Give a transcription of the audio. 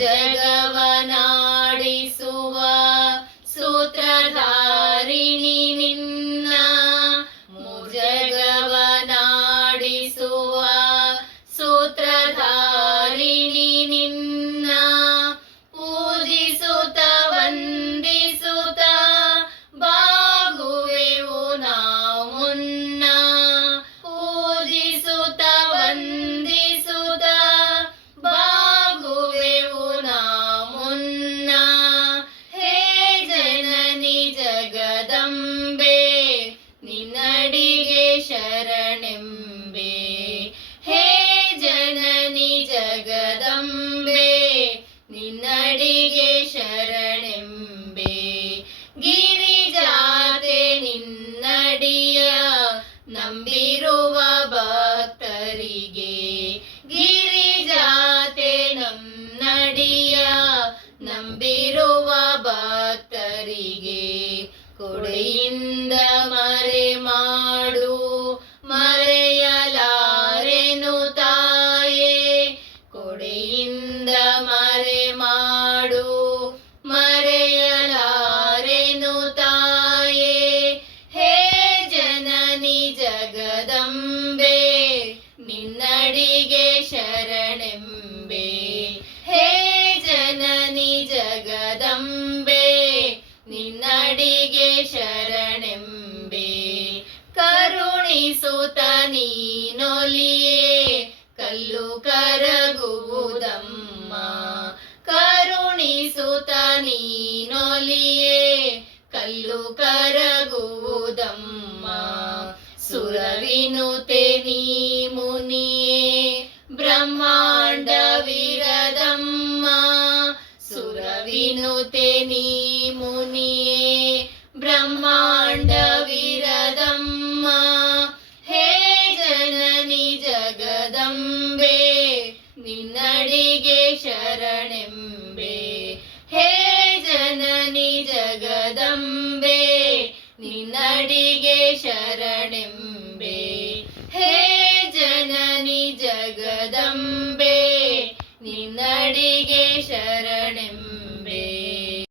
ಜಗವನಾಡಿಸುವ ನಿನ್ನಡಿಗೆ ಶರಣೆಂಬೆ. ಗಿರಿಜಾತೆ ನಿನ್ನಡಿಯ ನಂಬಿರುವ ಭಕ್ತರಿಗೆ. ಗಿರಿಜಾತೆ ನನ್ನಡಿಯ ನಂಬಿರುವ ಭಕ್ತರಿಗೆ. ಕೊಡೆಯಿಂದ ಮರೆ ಮಾಡು ಜಗದಂಬೆ, ನಿನ್ನಡಿಗೆ ಶರಣೆಂಬೆ. ಹೇ ಜನನಿ ಜಗದಂಬೆ, ನಿನ್ನಡಿಗೆ ಶರಣೆಂಬೆ. ಕರುಣಿಸುತ್ತ ನೀನೊಲಿಯೇ, ಕಲ್ಲು ಕರಗುವುದಮ್ಮ. ಕರುಣಿಸುತ್ತ ನೀನೊಲಿಯೇ, ಕಲ್ಲು ಕರಗುವುದಮ್ಮ. ಸುರವಿನುತೆ ನೀ ಮುನಿಯೇ ಬ್ರಹ್ಮಾಂಡ ವಿರದಮ್ಮ ಸುರವಿನುತೆ ನೀ ಮುನಿಯೇ ಬ್ರಹ್ಮಾಂಡ ವಿರದಮ್ಮ ಹೇ ಜನನಿ ಜಗದಂಬೆ ನಿನ್ನಡಿಗೆ ಶರಣೆಂಬೆ